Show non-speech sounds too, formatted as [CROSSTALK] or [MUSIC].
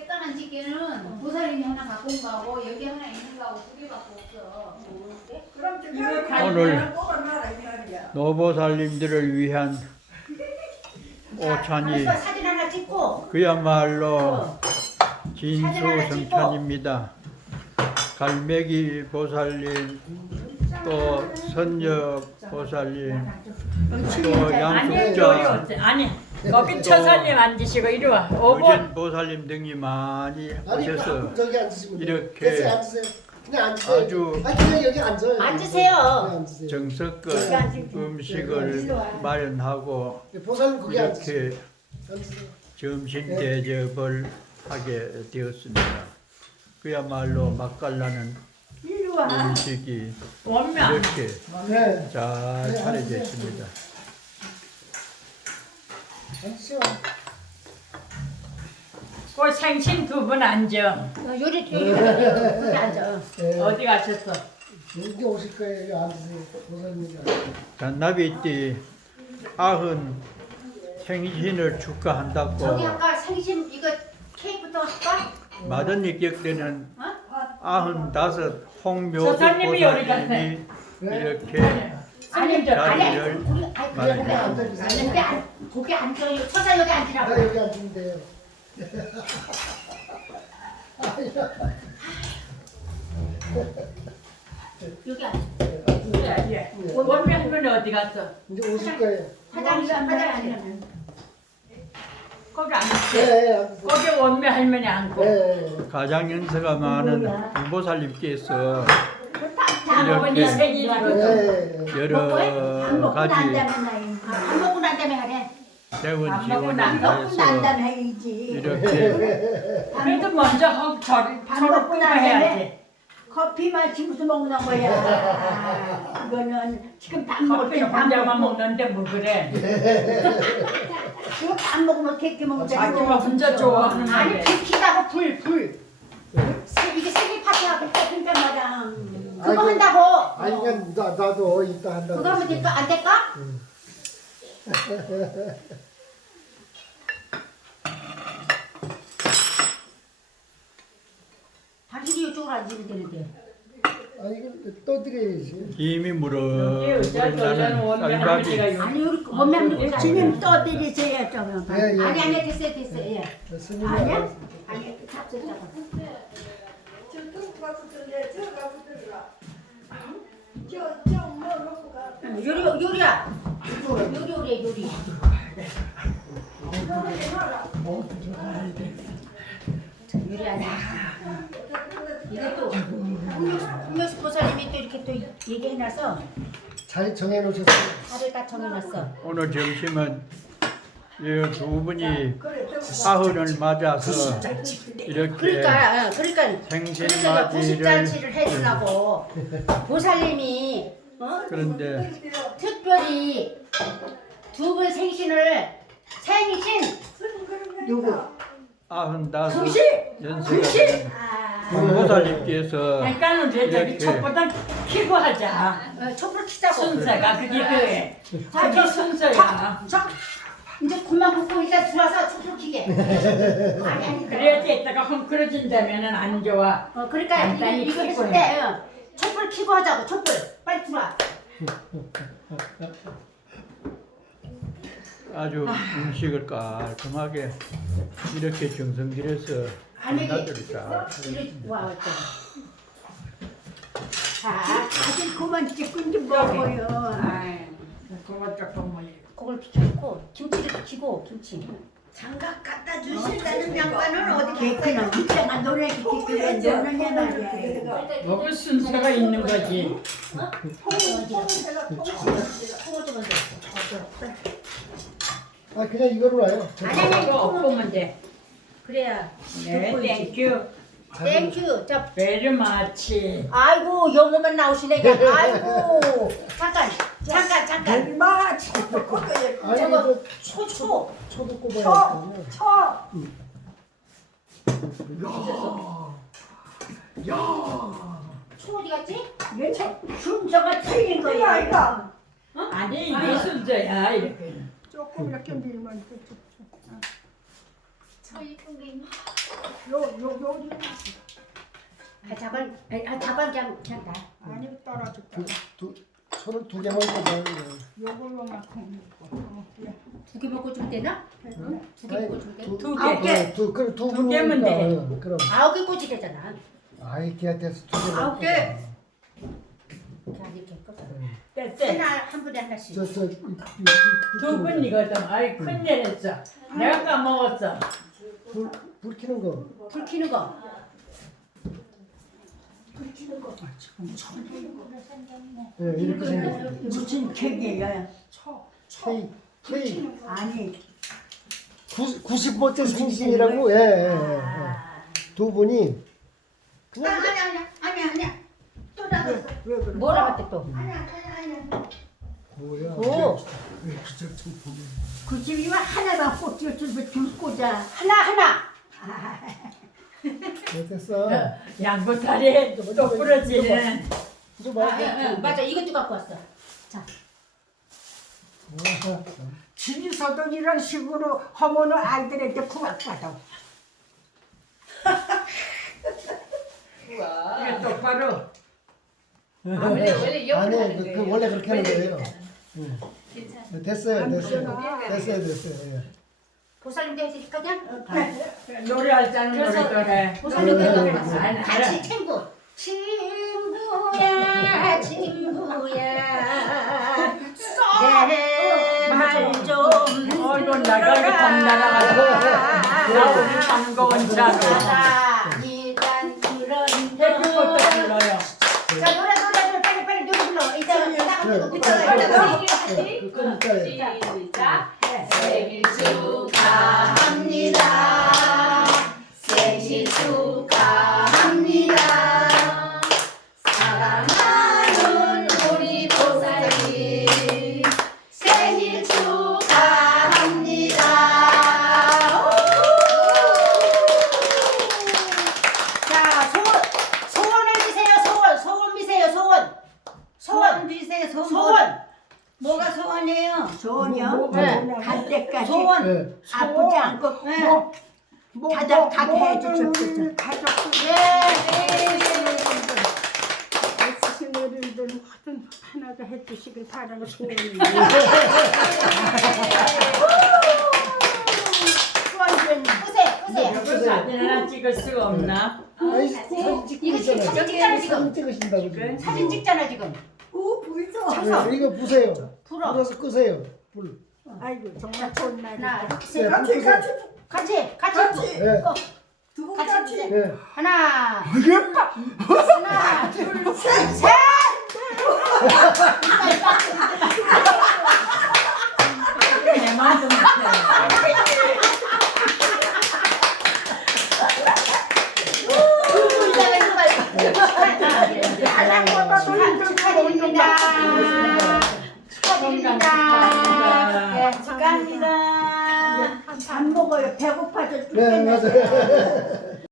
때까는 집게는 보살님이 하나 갖고 온 거하고 여기 하나 있는 거하고 두 개밖에 없어. 그럼 좀 이거 이거 관- 오늘 뽑아놔라 이 말이야. 노보살님들을 위한 [LAUGHS] 오찬이 사진 하나 찍고. 그야말로 어. 진수성찬입니다. 갈매기 보살님, 또 선적 보살님, 또 양숙자? 아니 거기 처사님 앉으시고 이리 와. 오번 보살님 등이 많이 아니 오셔서 저기 앉으시면 돼요. 이렇게 앉으세요. 그냥 앉으세요. 아주 아니 그냥 여기 앉아요. 앉으세요. 그냥 앉으세요. 정석껏. 음식을 마련하고 네, 보살님 거기 앉으세요. 이렇게 앉으세요. 점심 대접을 하게 되었습니다. 그야말로 맛깔나는 이리 와. 음식이 원명. 이렇게 네. 잘 차려졌습니다. 그 생신 두 분 앉아. 어, 요리 여기 여기 앉아. 네. 어디 가셨어? 여기 오실 거예요. 앉으세요. 보살님. 앉으세요. 잔나비띠 아흔 생신을 저기 축하한다고 아까 생신 이거 케이크부터 할까? 마더니 격대는 어? 아흔 다섯 홍묘도 저사님이 요리 보살님이 네. 이렇게 아니 저 아니 자리를 아니 우리 아니 그래 그래 앉아주세요. 아니 근데 안 거기 앉아 서사 여기 앉으라고. 나 여기 앉으면 돼요. 여기 앉아. 예, 예. 원명 분은 어디 갔어? 이제 오실 거예요. 화장실 화장실. 거기 앉으세요. 네, 앉으세요. 거기 원명 할머니 앉고. 네. 가장 연세가 많은 부보살님께서 장모님 이렇게 생일이거든. 네. 여러 가지 밥 먹고 난 다음에 하래. 재원 밥 먹고 지원을 난 먹고 난 해서 다음에 해야지. 이렇게 그래도 먼저 헉 저리 밥 먹고 난 다음에 해야지. 커피 마시면서 먹는 거야. [LAUGHS] 이거는 지금 밥 먹을 커피 때밥 혼자만 먹고 먹는데 뭐 그래? 지금 밥 먹으면 케이크 먹으면 자기가 혼자 좋아하는 아니 건데. 불 켜다고 불 불. 세- 이게 생일 파티하고 그러니까 말이야. 그거 아이고. 한다고. 아니 그냥 나, 나도 이따 한다고. 그거 하면 될까 안 될까? 당신이 [LAUGHS] 이쪽으로 앉으면 되는데. 아니 이거 또 드려야지. 김이 여기 무럭 의자 돌려는 원명 쌀밥이 할머니가 요- 아니 우리 원명도 주님 떠드리세요 좀. 예, 예. 아니 아니 됐어요 됐어요 예. 스님이 아니야? 아니 가서 들래 저 가서 들라. 저저뭐 놓고 가. 요리 요리야. 요리 요리 요리. 요리 아니야. 이게 또 홍명수 보살님이 또 이렇게 또 얘기해놔서 자리 정해놓으셨어요. 다를 다 정해놨어. 오늘 점심은 이두 분이 사흘을 맞아서 이렇게 그러니까 어, 그러니까 그래서 생신맞이를 구십잔치를 해주려고 보살님이 어? 그런데 특별히 두 분 생신을 생신 누구? 아흔 다섯 연세가 아, 부보살님께서 그러니까는 이제 저기 이렇게. 촛보다 키고 하자. 어, 촛불 켜자고. 순서가 그게. 자, 저, 순서야. 저, 이제 그만 굽고 일단 들어와서 촛불 켜게. 아니 아니. 그래야지 이따가 헝클어진다면은 안 좋아. 어 그러니까 간단히 이거, 이거 켜고 했을 때 어, 촛불 켜고 하자고 촛불 빨리 들어와. 아주 음식을 깔끔하게 이렇게 정성 들여서 갈매기. 나들이 잘 이리 와 왔다. 자, 아직 그만 찍고 좀 먹어요. 아이, 그거 조금 뭐. 그걸 비켜놓고 김치를 비키고 김치. 장갑 갖다 주신다는 양반은 어디 개그는 진짜가 노래 듣기 그래 이제 노는 애 말이야. 먹을 순서가 있는 거지. 통을 좀 먼저. 아 그냥 이거로 와요. 아니 아니 통을 엎으면 돼. 그래야. 네, 땡큐. 땡큐. 자, 베리 마치. 아이고 영어만 나오시네. [LAUGHS] 아이고 잠깐 잠깐 잠깐. 얼마 자꾸 거기에 아니 저거 저 초초. 초도 꼽아야 되거든요. 쳐. 초 어디 갔지? 이게 참 순서가 틀린 그래 거야. 아이가 아니 이게 순서야 이렇게. 조금 이렇게 밀면 돼. 초 이쁜 게. 요요요 아 자반 아 자반 그냥 그냥 나 아니 떨어졌다. 두, 손을 두 개만 꽂아요. 요걸로만큼 먹고. 두 개 먹고 주면 되나? 두 개 아이, 먹고 주면 돼? 두, 두 아홉 개. 개. 두, 그래, 두두 개면 분이니까, 돼. 어, 그럼. 아홉 개 꽂이 되잖아. 아이, 걔한테서 두 개만. 아홉 개. 그냥 이렇게 꽂아. 됐어. 하나 한 분에 하나씩. 저, 저, 이, 이, 이, 두 분 이거든. 아이 큰일 했어. 내가 까먹었어. 불, 불 켜는 거. 불 켜는 거. 예, 이렇게 생겼어. 무슨 케이크야? 케이크, 케이크. 아니 90번째 생신이라고, 예, 예, 예. 예. 두 분이. 아니 아니 아니 아니 아니 또 나갔어. 뭐라 할때 또? 아니 아니 아니. 뭐야. 오. 왜 그저 좀 보면. 그 집이면 하나만 꽂혀 줄줄 꽂아. 하나 하나. 네, 됐어. 양보다리 또 부러지는. 좀 아, 봐. 응, 응, 맞아 이것도 갖고 왔어. 어, 집에서도 이런 식으로 하면은 아이들한테 구박받아. 이게 똑바로. 아니, 아니, 그, 그 원래 그렇게 하는 거예요. 예. 됐어요, 됐어요. 됐어요, 됐어요. 예. 보살님 되니까 그냥 노래할 자는 그래서 노래도 해. 보살님 되니까 아니, 그랬어. 알아. 같이 친구. 친구야 친구야 내말좀 어, 이건 나가게 방 날아가서. 나오는 tango 원자로. 일단 그런 불러요. 자 노래 노래 노래 빨리 빨리 노래 불러 이제 나가고 네. 붙여 빨리 빨리 그, 그러니까, 예. 시작. 생일 예. 아프지 않고 네. 뭐, 가장 가게 해주셨겠죠. 네. 애쓰신 어른들 하든 하나도 해주시길 바라는 소원입니다. 끄세요 끄세요 이거 사진 하나 찍을 수가 없나? 아이, 사진 찍고 이거 지금 있잖아요. 사진 찍잖아 지금 사진 찍으신다고 지금. 사진 찍잖아 지금 오 보이죠? 네, 이거 부세요. 불어 불어서 끄세요. 불. 아이고 정말 좋은 날이다. 하나 네, 둘셋 같이 불 끄세요. 같이 같이 같이. 예. 꺼. 두분 같이 같이. 예. 하나 하나 둘셋 얘만 좀 축하드립니다. 축하드립니다. 네, 축하합니다. 밥 먹어요. 배고파서 네, 죽겠네. 맞아요.